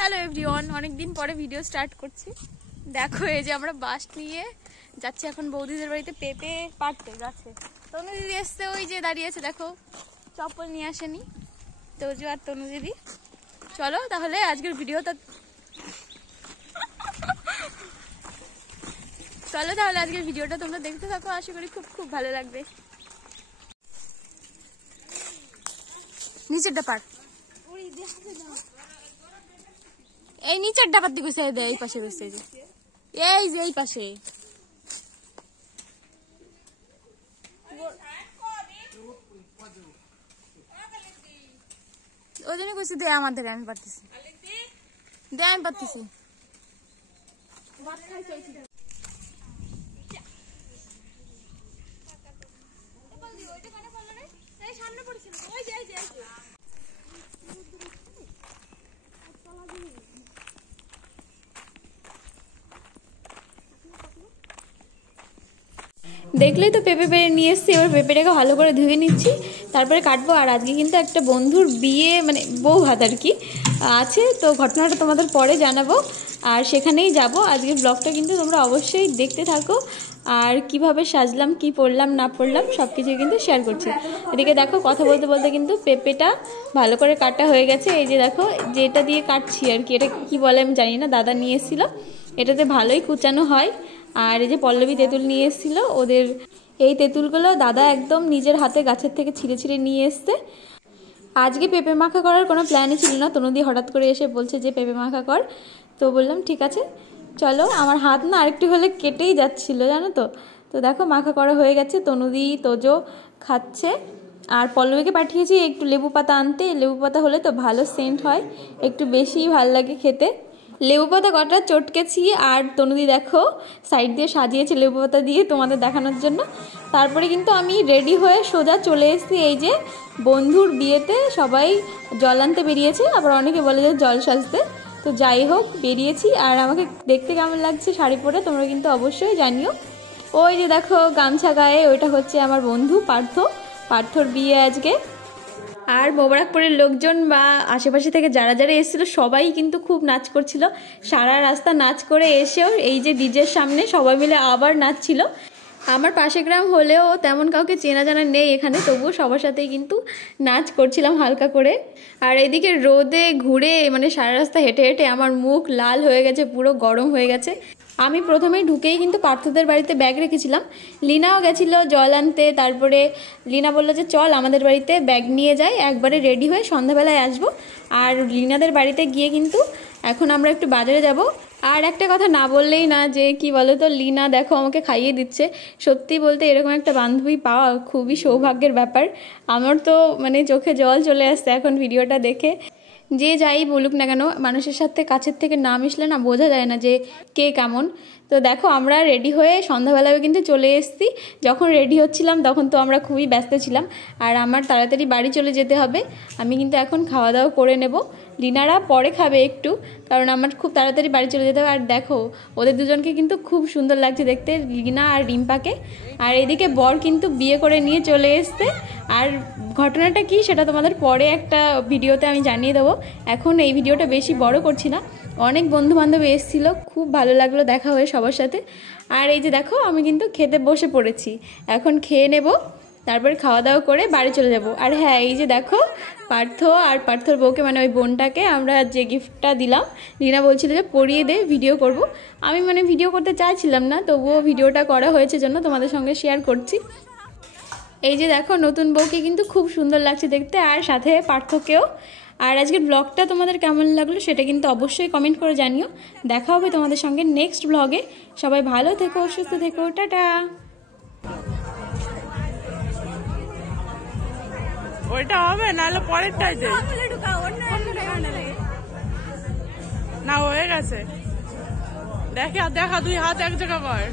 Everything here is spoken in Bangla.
হ্যালো এভরিওয়ান, অনেকদিন পরে ভিডিও স্টার্ট করছি। দেখো এই যে আমরা বাস নিয়ে যাচ্ছি এখন বৌদিদের বাড়িতে পেঁপে পাড়তে গাছে। তনু দিদি এসছে, ওই যে দাঁড়িয়েছে দেখো, চপ্পল নিয়ে আসেনি তোজো আর তনু দিদি। চলো তাহলে আজকের ভিডিওটা তোমরা দেখতে থাকো, আশা করি খুব খুব ভালো লাগবে। নিচের ডাপার, এই নিচের ডাবার দিকে ছেড়ে দেয়, এই পাশে বসে, এই যে এই পাশে। ওই জন্য কইছি দে আমাদের, আমি পারতেছি, দে আমি পারতেছি। দেখলেই তো পেঁপে পেরে নিয়ে এসছি, এবার পেঁপেটাকে ভালো করে ধুয়ে নিচ্ছি, তারপরে কাটবো। আর আজকে কিন্তু একটা বন্ধুর বিয়ে, মানে বউ ভাত আর কি আছে, তো ঘটনাটা তোমাদের পরে জানাবো, আর সেখানেই যাব। আজকের ব্লগটা কিন্তু তোমরা অবশ্যই দেখতে থাকো, আর কিভাবে সাজলাম, কি পরলাম না পরলাম সব কিছুই কিন্তু শেয়ার করছি। এদিকে দেখো কথা বলতে বলতে কিন্তু পেঁপেটা ভালো করে কাটা হয়ে গেছে। এই যে দেখো, যেটা দিয়ে কাটছি আর কি, এটা কি বলে আমি জানি না, দাদা নিয়ে এসেছিলো, এটাতে ভালোই কুচানো হয়। আর এই যে পল্লবী তেঁতুল নিয়ে এসেছিলো, ওদের এই তেঁতুলগুলো দাদা একদম নিজের হাতে গাছের থেকে ছিঁড়ে ছিঁড়ে নিয়ে এসছে। আজকে পেঁপে মাখা করার কোনো প্ল্যানই ছিল না, তনুদি হঠাৎ করে এসে বলছে যে পেঁপে মাখা কর, তো বললাম ঠিক আছে চলো। আমার হাত না আরেকটু হলে কেটেই যাচ্ছিলো জানো তো। তো দেখো মাখা করা হয়ে গেছে, তনুদি তোজো খাচ্ছে, আর পল্লবীকে পাঠিয়েছি একটু লেবু পাতা আনতে। লেবু পাতা হলে তো ভালো সেন্ট হয়, একটু বেশিই ভালো লাগে খেতে। লেবু পাতা কটা চটকেছি, আর তনুদি দেখো সাইড দিয়ে সাজিয়েছে লেবু পাতা দিয়ে তোমাদের দেখানোর জন্য। তারপরে কিন্তু আমি রেডি হয়ে সোজা চলে এসেছি এই যে বন্ধুর বিয়েতে। সবাই জল আনতে বেরিয়েছে, আবার অনেকে বলে যে জল সাজতে, তো যাই হোক বেরিয়েছি। আর আমাকে দেখতে কেমন লাগছে শাড়ি পরে তোমরা কিন্তু অবশ্যই জানিও। ওই যে দেখো গামছা গায়ে, ওইটা হচ্ছে আমার বন্ধু পার্থর বিয়ে আজকে। আর মোবারকপুরের লোকজন বা আশেপাশে থেকে যারা যারা এসেছিলো সবাই কিন্তু খুব নাচ করছিল, সারা রাস্তা নাচ করে এসেও এই যে ডিজের সামনে সবাই মিলে আবার নাচছিল। আমার পাশে গ্রাম হলেও তেমন কাউকে চেনা জানা নেই এখানে, তবুও সবার সাথেই কিন্তু নাচ করছিলাম হালকা করে। আর এদিকে রোদে ঘুরে মানে সারা রাস্তা হেঁটে হেঁটে আমার মুখ লাল হয়ে গেছে, পুরো গরম হয়ে গেছে। আমি প্রথমেই ঢুকেই কিন্তু পার্থদের বাড়িতে ব্যাগ রেখেছিলাম, লিনাও গেছিলো জল আনতে। তারপরে লিনা বললো যে চল আমাদের বাড়িতে ব্যাগ নিয়ে যাই, একবারে রেডি হয়ে সন্ধ্যাবেলায় আসবো। আর লিনাদের বাড়িতে গিয়ে কিন্তু এখন আমরা একটু বাজারে যাব। আর একটা কথা না বললেই না, যে কি বলো তো, লিনা দেখো আমাকে খাইয়ে দিচ্ছে। সত্যি বলতে এরকম একটা বান্ধবী পাওয়া খুবই সৌভাগ্যের ব্যাপার। আমার তো মানে চোখে জল চলে আসছে এখন ভিডিওটা দেখে। যে যাই বলুক না কেন, মানুষের সাথে কাছের থেকে না মিশলে না বোঝা যায় না যে কে কেমন। তো দেখো আমরা রেডি হয়ে সন্ধ্যাবেলায় কিন্তু চলে এসেছি। যখন রেডি হচ্ছিলাম তখন তো আমরা খুবই ব্যস্ত ছিলাম, আর আমার তাড়াতাড়ি বাড়ি চলে যেতে হবে। আমি কিন্তু এখন খাওয়া দাওয়া করে নেব, লিনারা পরে খাবে একটু, কারণ আমার খুব তাড়াতাড়ি বাড়ি চলে যেতে হবে। আর দেখো ওদের দুজনকে কিন্তু খুব সুন্দর লাগছে দেখতে, লিনা আর রিম্পাকে। আর এদিকে বর কিন্তু বিয়ে করে নিয়ে চলে এসছে। আর ঘটনাটা কি সেটা তোমাদের পরে একটা ভিডিওতে আমি জানিয়ে দেবো, এখন এই ভিডিওটা বেশি বড় করছি না। অনেক বন্ধু বান্ধব এসেছিলো, খুব ভালো লাগলো দেখা হয়ে সবার সাথে। আর এই যে দেখো আমি কিন্তু খেতে বসে পড়েছি, এখন খেয়ে নেব, তারপর খাওয়া দাওয়া করে বাড়ি চলে যাব। আর হ্যাঁ এই যে দেখো পার্থ আর পার্থর বউকে, মানে ওই বোনটাকে আমরা যে গিফটটা দিলাম, রিনা বলছিল যে পরিয়ে দে ভিডিও করব। আমি মানে ভিডিও করতে চাইছিলাম না, তবুও ভিডিওটা করা হয়েছে জন্য তোমাদের সঙ্গে শেয়ার করছি। এই যে দেখো নতুন বউকে কিন্তু খুব সুন্দর লাগছে দেখতে, আর সাথে পার্থকেও। আর আজকের ব্লগটা তোমাদের কেমন লাগলো সেটা কিন্তু অবশ্যই কমেন্ট করে জানিও। দেখা হবে তোমাদের সঙ্গে নেক্সট ব্লগে। সবাই ভালো থেকো, সুস্থ থেকো, টাটা। ওইটা হবে নাহলে পরেরটাইতে না হয়ে গেছে। দেখা দেখা দুই হাত এক জায়গা কর।